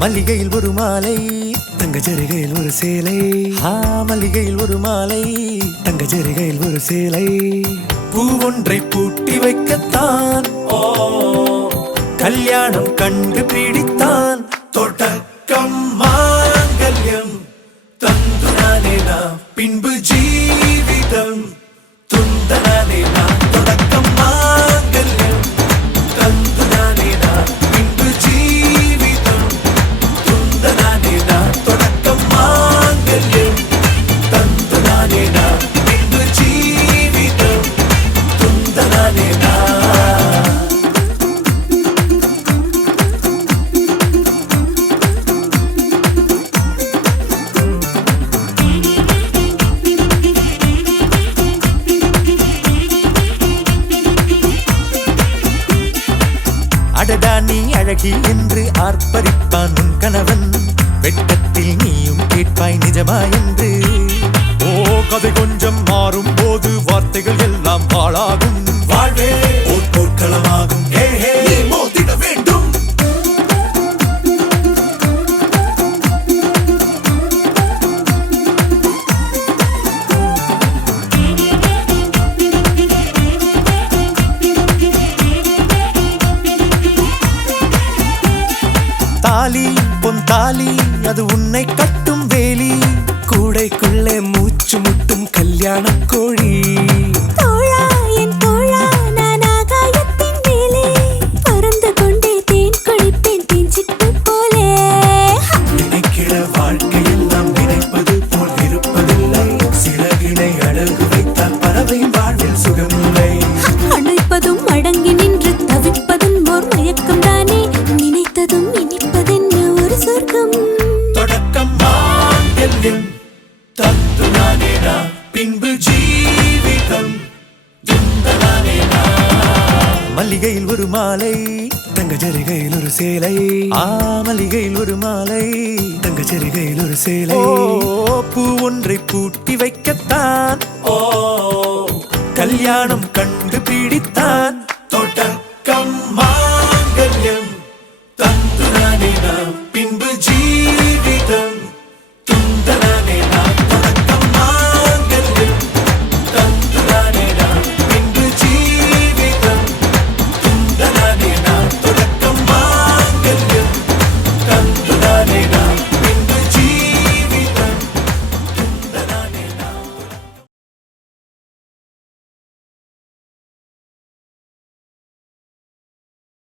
மல்லிகையில் ஒரு மாலை, தங்க ஜரிகையில் ஒரு சேலை. மல்லிகையில் ஒரு மாலை, தங்க ஜரிகையில் ஒரு சேலை. பூ ஒன்றை பூட்டி வைக்கத்தான் கல்யாணம் கண்டு பிடித்தான். தொடக்கம் மாங்கல்யம் தந்துனானே நாம், பின்பு ஜீவிதம் துந்தனானே நாம். தொடக்கம் மாங்கல்யம் தந்துனானே நாம், பின்பு ஜீவிதம் துந்தனானே நாம். தொடக்கம் மாங்கல்யம் தந்துனானே நாம், பின்பு ஜீவிதம் துந்தனானே நாம். அடடா நீ அழகி என்று ஆர்ப்பரிப்பான் உன் கணவன். வெட்கத்தில் நீயும் கேட்பாய் நிஜமா என்று. கதை கொஞ்சம் மாறும் போது வார்த்தைகள் எல்லாம் பாழாகும். வாழ்வே ஓர் போர்க்களமாகும். நீ மோதிட வேண்டும். தாலி பொன் தாலி, அது உன்னை கட்டும் வேலி. கூடைக்குள்ளே மூச்சு முட்டும் கல்யாண கோழி. தோழா என் தோழா, நான் ஆகாயத்தின் மேலே பறந்து கொண்டே தேன் குடிப்பேன் தேஞ்சிட்டு போலே. நினைக்கிற வாழ்க்கையில் நாம் நினைப்பது போல் இருப்பதில்லை. சிறகினை அழகு வைத்தால் பறவையின் வாழ்வில் சுகமில்லை. அணைப்பதும் அடங்கி நின்று தவிப்பதும் ஓர் மயக்கம் தானே. நினைத்ததும் இனிப்பதென்ன ஒரு சொர்க்கம். தொடக்கம் மாங்கல்யம் தந்துனானே நாம், பின்பு ஜீவிதம் துந்தனானே நாம். மல்லிகையில் ஒரு மாலை, தங்க ஜரிகையில் ஒரு சேலை. மல்லிகையில் ஒரு மாலை, தங்க ஜரிகையில் ஒரு சேலை. பூ ஒன்றை பூட்டி வைக்கத்தான் கல்யாணம் கண்டு பிடித்தான். தொடக்கம்